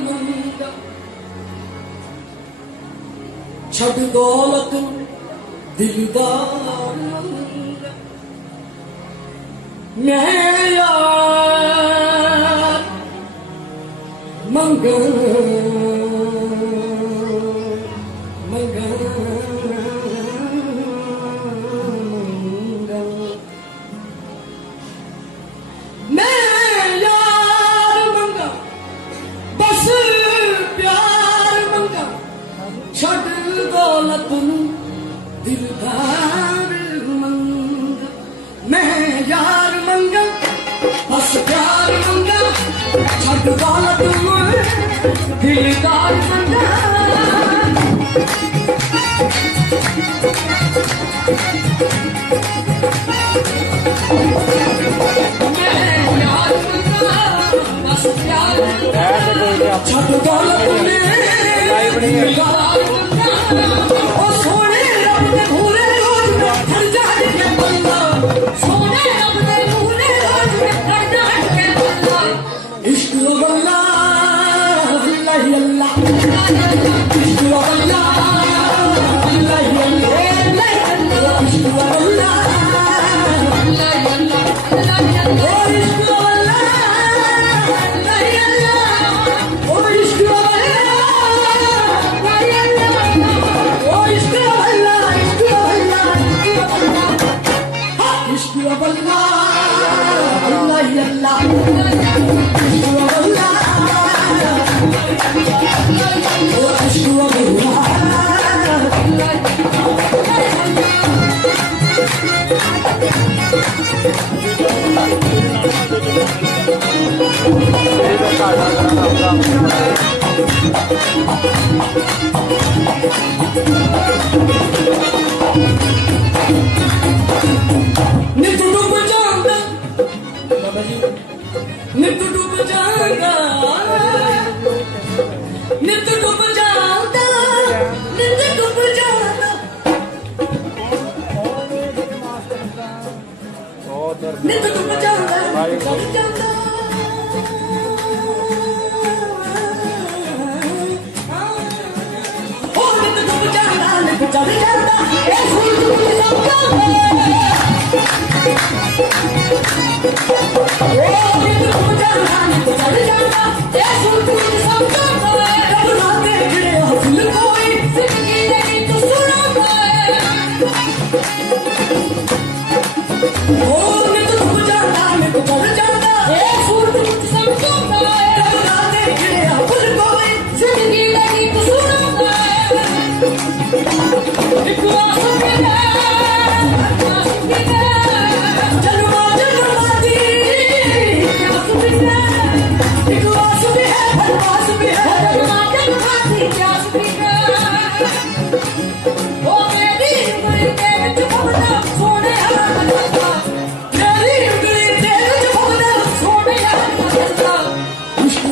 ਮੰਗਾ ਛੱਡ ਦੌਲਤ ਦਿਲਦਾਰ ਮੰਗਾ ਮੈਂ ਯਾਰ ਮੰਗਾ ਛੱਡ ਦੌਲਤ ਨੂੰ ਦਿਲਦਾਰ ਮੰਗਾ ਮੈਂ ਯਾਰ ਮੰਗਾ ਬਸ ਪਿਆਰ ਮੰਗਾ ਛੱਡ ਦੌਲਤ ਨੂੰ ਦਿਲਦਾਰ ਮੰਗਾ ਮੈਂ ਯਾਰ ਮੰਗਾ ਬਸ ਪਿਆਰ ਮੰਗਾ ਛੱਡ ਦੌਲਤ ਨੂੰ ਉਹ ਸੋਹਣੇ ਰੱਬ ਦੇ ਭੂਲੇ ਰੋਜ਼ ਹਰ ਜਾਣ ਕੇ ਬੰਦਾ ਸੋਹਣੇ ਰੱਬ ਦੇ ਭੂਲੇ ਰੋਜ਼ ਹਰ ਜਾਣ ਕੇ ਬੰਦਾ ਇਸ਼ਕ ਅੱਲਾ ਅੱਲਾਹ ਅੱਲਾਹ ਇਸ਼ਕ ਅੱਲਾ ਅੱਲਾਹ ਅੱਲਾਹ ਇਸ਼ਕ ਅੱਲਾ ਅੱਲਾਹ ਨਿਤ ਡੁੱਬ ਜਾਂਦਾ ਬਾਬਾ ਜੀ ਨਿਤ ਡੁੱਬ ਜਾਂਦਾ ਨਿਤ ਡੁੱਬ ਜਾਂਦਾ ਨਿਤ ਡੁੱਬ ਜਾਂਦਾ ਨਿਤ ਡੁੱਬ ਜਾਂਦਾ ਡੁੱਬ ਜਾਂਦਾ ਚੜ ਜਾਂਦਾ ਇਹ ਸੂਰਜ ਨੂੰ ਸਮਝਾਉਂਦਾ ਉਹ ਨਿਤ ਡੁੱਬ ਜਾਂਦਾ ਨਿਤ ਚੜ ਜਾਂਦਾ ਇਹ ਸੂਰਜ ਨੂੰ ਸਮਝਾਉਂਦਾ ਰੱਬ ਨਾ ਦੇਖੜੇ ਹਸਲ ਕੋਈ ਜ਼ਿੰਦਗੀ ਦੇ ਗੀਤ ਸੁਣਾਉਂਦਾ ਉਹ ਨਿਤ ਡੁੱਬ ਜਾਂਦਾ ਨਿਤ ਚੜ ਜਾਂਦਾ ਇਹ ਸੂਰਜ ਨੂੰ ਸਮਝਾਉਂਦਾ ਰੱਬ ਨਾ ਦੇਖੜੇ ਹਸਲ ਕੋਈ ਜ਼ਿੰਦਗੀ ਦੇ ਗੀਤ ਸੁਣਾਉਂਦਾ ਇੱਕ ਆਸੂ ਵੀ ਹੈ ਆਸੂ ਵੀ ਹੈ ਜਨਮਾ ਦੀ ਆਸੂ ਵੀ ਹੈ ਇੱਕ ਆਸੂ ਵੀ ਹੈ ਆਸੂ ਵੀ ਹੈ ਜਨਮਾ ਦੀ ਆਸੂ ਵੀ ਹੈ ਉਹ ਮੇਰੀ ਉਂਗਲੀ ਦੇ ਵਿੱਚ ਫੁੱਟਦਾ ਸੋਹਣੇ ਹੱਥ ਦਾ ਮੇਰੀ ਉਂਗਲੀ ਦੇ ਵਿੱਚ ਫੁੱਟਦਾ ਸੋਹਣੇ ਹੱਥ ਦਾ ਇਸ਼ਕ